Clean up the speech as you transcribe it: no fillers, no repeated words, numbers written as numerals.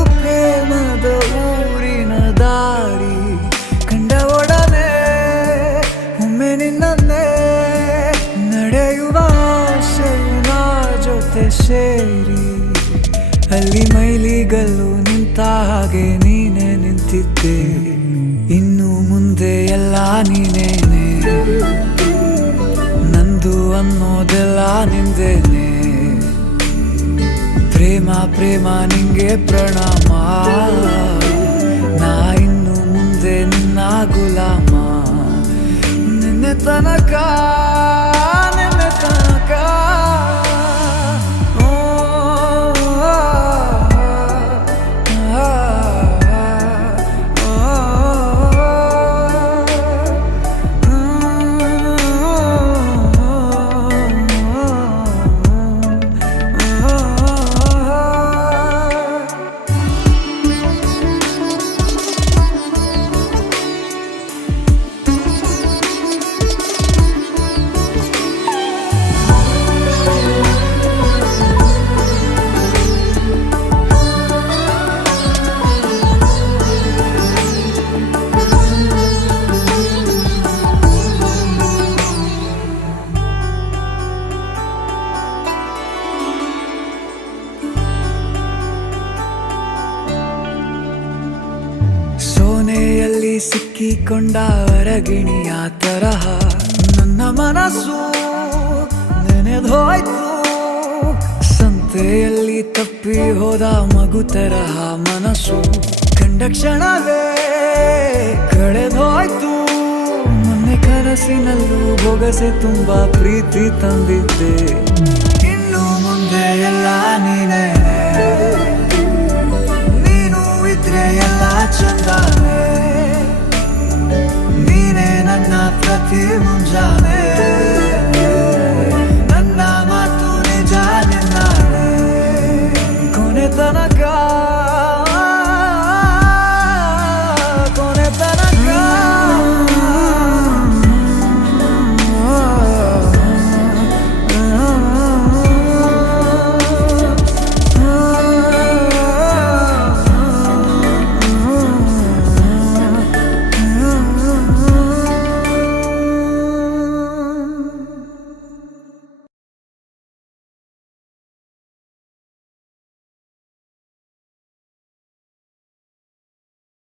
ಇದು ಪ್ರೇಮದ ಊರಿನ ದಾರಿ ಕಂಡ ಒಡನೆ ಒಮ್ಮೆ ನಿನ್ನೇ ನಡೆಯುವ ಆಸೆಯ ಜೊತೆ ಸೇರಿ ಅಲ್ಲಿ ಮೈಲಿಗಲ್ಲು ನಿಂತ ಹಾಗೆ ನೀನೆ ನಿಂತಿದ್ದೆ ಇನ್ನು ಮುಂದೆ ಎಲ್ಲ ನೀನೇನೆ ನಂದು ಅನ್ನೋದೆಲ್ಲ ನಿಂದೇನೆ ಪ್ರೇಮ ಪ್ರೇಮ ನಿಂಗೆ ಪ್ರಣಾಮ ನಾ ಇನ್ನು ಮುಂದೆ ನಿನ್ನ ಗುಲಾಮ ನಿನ್ನೆ ತನಕ ಸೋನೆಯಲ್ಲಿ ಸಿಕ್ಕಿಕೊಂಡ ಅರಗಿಣಿಯ ತರಹ ನನ್ನ ಮನಸ್ಸು ನೆನೆದೋಯ್ತು ಸಂತೆಯಲ್ಲಿ ತಪ್ಪಿ ಹೋದ ಮಗು ತರಹ ಮನಸ್ಸು ಕಂಡ ಕ್ಷಣವೇ ಕಳೆದೋಯ್ತು ಮೊನ್ನೆ ಕನಸಿನಲ್ಲೂ ಬೊಗಸೆ ತುಂಬಾ ಪ್ರೀತಿ ತಂದಿದ್ದೆ ಇನ್ನು ಮುಂದೆ ಎಲ್ಲ ನೀನೇ ಎಲ್ಲ ಚಂದಾನೆ ನೀನೇ ನನ್ನ ಪ್ರತಿ ಮುಂಜಾನೆ